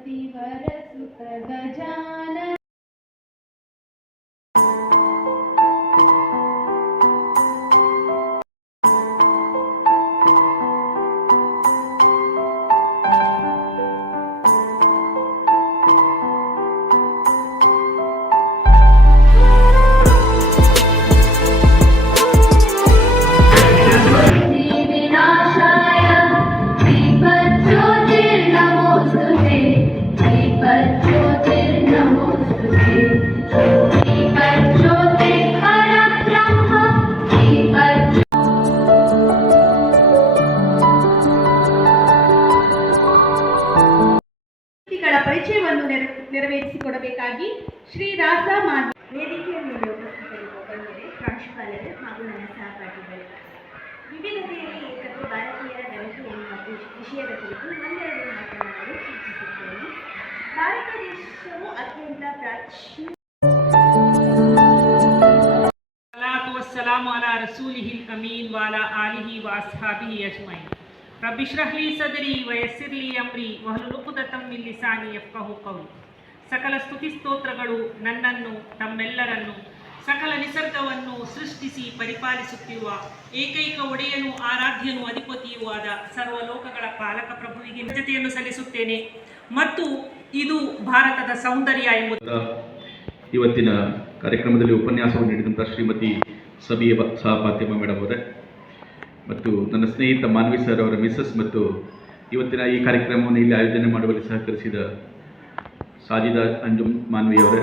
कपिवरसुत गजानन ಪರಿಚಯವನ್ನು ನೆರವೇರಿಸಿಕೊಡಬೇಕಾಗಿ ಶ್ರೀ ರಾಸ ವೇದಿಕೆಯ ಮೇಲೆ ಉಪಸ್ಥಿತರಿರುವ ಗಣ್ಯರೇ, ಪ್ರಾಂಶುಪಾಲರು ಹಾಗೂ ನನ್ನ ಸಹಪಾಠಿಗಳು, ವಿವಿಧತೆಯಲ್ಲಿ ಏಕತೆ ಭಾರತೀಯರ ಘನತೆ ಎನ್ನುವ ವಿಷಯದ ಕುರಿತು ಒಂದೆರಡು ಮಾತನಾಡಲು ಇಚ್ಛಿಸುತ್ತೇನೆ. ಭಾರತ ದೇಶವು ಅತ್ಯಂತ ಪ್ರಾಚೀನ वस्सलामु अला रसूलिहिल अमीन वाला आलिहि व अस्हाबिहि अजमईन रब्बि इश्रह ली सदरी व यस्सिर ली अम्री वहलुल उक़्दतम मिन लिसानी यफ्क़हू क़ौली. ಸಕಲ ಸ್ತುತಿ ಸ್ತೋತ್ರಗಳು ನನ್ನನ್ನು ತಮ್ಮೆಲ್ಲರನ್ನು ಸಕಲ ನಿಸರ್ಗವನ್ನು ಸೃಷ್ಟಿಸಿ ಪರಿಪಾಲಿಸುತ್ತಿರುವ ಏಕೈಕ ಒಡೆಯನು ಆರಾಧ್ಯನು ಅಧಿಪತಿಯೂ ಆದ ಸರ್ವಲೋಕಗಳ ಪಾಲಕ ಪ್ರಭುವಿಗೆ ಜೊತೆಯನ್ನು ಸಲ್ಲಿಸುತ್ತೇನೆ. ಮತ್ತು ಇದು ಭಾರತದ ಸೌಂದರ್ಯ ಎಂಬುದು. ಇವತ್ತಿನ ಕಾರ್ಯಕ್ರಮದಲ್ಲಿ ಉಪನ್ಯಾಸವನ್ನು ನೀಡಿದಂಥ ಶ್ರೀಮತಿ ಸಬಿಯ ಸಹಪಾತ್ಯಮ್ಮ ಮೇಡಮ್ ಅವರೇ ಮತ್ತು ನನ್ನ ಸ್ನೇಹಿತ ಮಾನ್ವಿ ಸರ್ ಅವರ ಮಿಸಸ್ ಮತ್ತು ಇವತ್ತಿನ ಈ ಕಾರ್ಯಕ್ರಮವನ್ನು ಇಲ್ಲಿ ಆಯೋಜನೆ ಮಾಡುವಲ್ಲಿ ಸಹಕರಿಸಿದ ಸಾಜಿದಾ ಅಂಜುಮ್ ಮಾನ್ವಿ ಅವರೇ